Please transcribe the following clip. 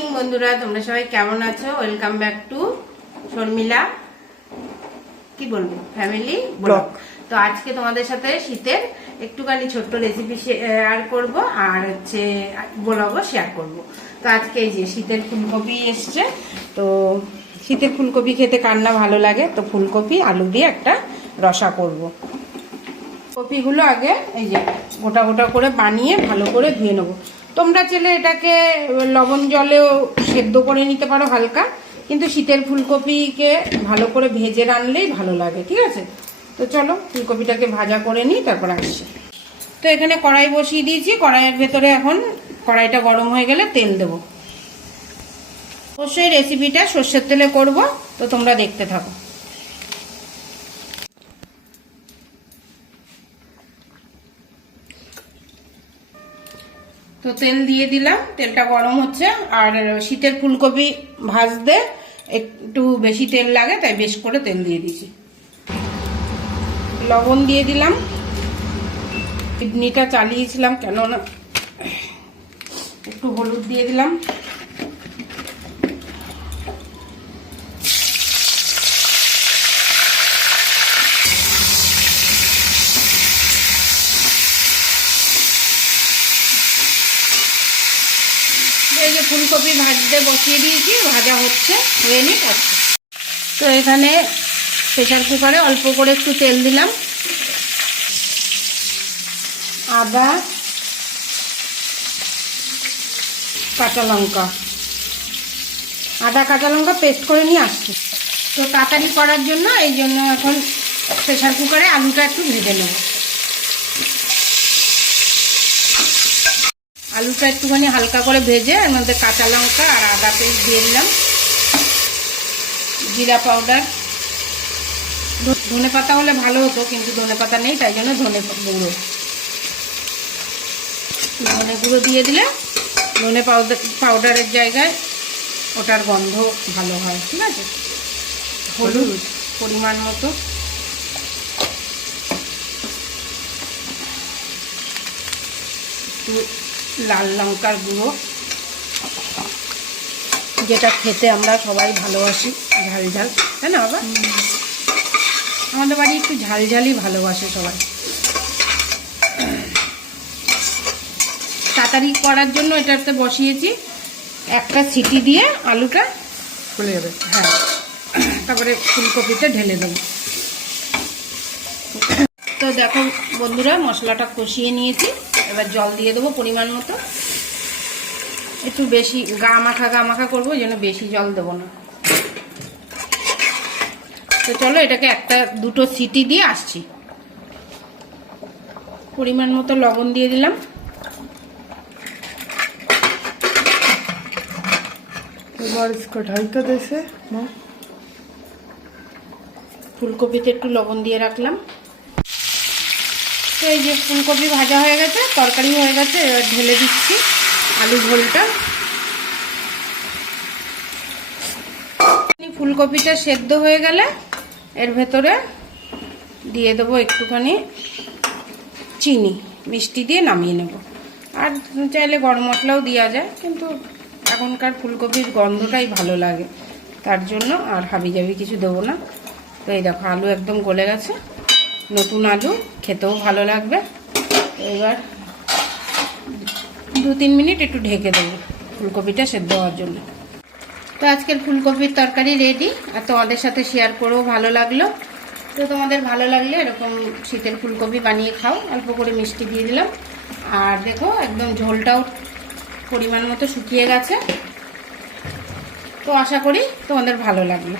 Morning বন্ধুরা। তোমরা সবাই কেমন আছো? Welcome back to Sharmila. কি বলব? ফ্যামিলি ব্লগ তো আজকে তোমাদের সাথে শীতের একটুখানি ছোট্ট রেসিপি শেয়ার করব আর হচ্ছে ব্লগও শেয়ার করব। তো আজকে এই যে শীতের ফুলকপি এসছে। তো শীতের ফুলকপি খেতে কান্না ভালো লাগে তো ফুলকপি আলু দিয়ে একটা রসা করব। কপিগুলো আগে এই যে গোটা গোটা করে বানিয়ে ভালো করে ধুয়ে নেব। তোমরা চাইলে এটাকে লবণ জলেও সেদ্ধ করে নিতে পারো হালকা, কিন্তু শীতের ফুলকপিকে ভালো করে ভেজে রানলেই ভালো লাগে, ঠিক আছে? তো চলো, ফুলকপিটাকে ভাজা করে নিই, তারপর আসছি। তো এখানে কড়াই বসিয়ে দিয়েছি, কড়াইয়ের ভেতরে এখন কড়াইটা গরম হয়ে গেলে তেল দেবো। অবশ্যই রেসিপিটা সর্ষের তেলে করব, তো তোমরা দেখতে থাকো। তো তেল দিয়ে দিলাম। তেলটা গরম হচ্ছে। আর শীতের ফুলকপি ভাজতে একটু বেশি তেল লাগে, তাই বেশ করে তেল দিয়ে দিছি লবণ দিয়ে দিলাম। কিডনিটা চালিয়েছিলাম, কেননা একটু হলুদ দিয়ে দিলাম। এই যে ফুলকপি ভাজতে বসিয়ে দিয়েছি, ভাজা হচ্ছে, হয়ে নিক আছে তো এখানে প্রেশার কুকারে অল্প করে একটু তেল দিলাম। আদা, কাঁচা লঙ্কা। আদা, কাঁচা লঙ্কা পেস্ট করে নিয়ে আসছি। তো তাড়াতাড়ি করার জন্য এই জন্য এখন প্রেশার কুকারে আলুটা একটু ভেজে নেব। আলুটা একটুখানি হালকা করে ভেজে এর মধ্যে কাঁচা লঙ্কা আর আদা পেস্ট দিয়ে দিলাম। জিরা পাউডার। ধনে পাতা হলে ভালো হতো, কিন্তু ধনে পাতা নেই, তাই জন্য ধনে গুঁড়ো। ধনে গুঁড়ো দিয়ে দিলে ধনে পাউডার, পাউডারের জায়গায় ওটার গন্ধ ভালো হয়, ঠিক আছে? হলুদ পরিমাণ মতো। একটু লাল লঙ্কার গুঁড়ো। যেটা খেতে আমরা সবাই ভালোবাসি, ঝাল ঝাল। তাই না বাবা? আমাদের বাড়ি একটু ঝাল ঝালই ভালোবাসে সবাই। তাড়াতাড়ি করার জন্য এটাতে বসিয়েছি। একটা সিটি দিয়ে আলুটা চলে যাবে। হ্যাঁ। তারপরে ফুলকপিটা ঢেলে দেবো। তো দেখো বন্ধুরা, মশলাটা কষিয়ে নিয়েছি। এবার জল দিয়ে দেবো পরিমাণ মতো। একটু বেশি গা মাখা গা মাখা করব ওই জন্য বেশি জল দেবো না। তো চলো এটাকে একটা দুটো সিটি দিয়ে আসছি। পরিমাণ মতো লবণ দিয়ে দিলাম। ফুলকপিতে একটু লবণ দিয়ে রাখলাম। তো এই যে ফুলকপি ভাজা হয়ে গেছে তরকারি হয়ে গেছে, এবার ঢেলে দিচ্ছি আলু ঝোলটা। ফুলকপিটা সেদ্ধ হয়ে গেলে এর ভেতরে দিয়ে দেবো একটুখানি চিনি, মিষ্টি দিয়ে নামিয়ে নেব। আর চাইলে গরম মশলাও দেওয়া যায়, কিন্তু এখনকার ফুলকপির গন্ধটাই ভালো লাগে। তার জন্য আর হাবি জাবি কিছু দেবো না। তো এই দেখো, আলু একদম গলে গেছে। নতুন আলু, খেতেও ভালো লাগবে। এবার দু তিন মিনিট একটু ঢেকে দেবো ফুলকপিটা সেদ্ধ হওয়ার জন্য। তো আজকের ফুলকপির তরকারি রেডি আর তোমাদের সাথে শেয়ার করেও ভালো লাগল। তো তোমাদের ভালো লাগলে এরকম শীতের ফুলকপি বানিয়ে খাও, অল্প করে মিষ্টি দিয়ে দিলাম। আর দেখো, একদম ঝোলটাও পরিমাণ মতো শুকিয়ে গেছে। তো আশা করি তোমাদের ভালো লাগল।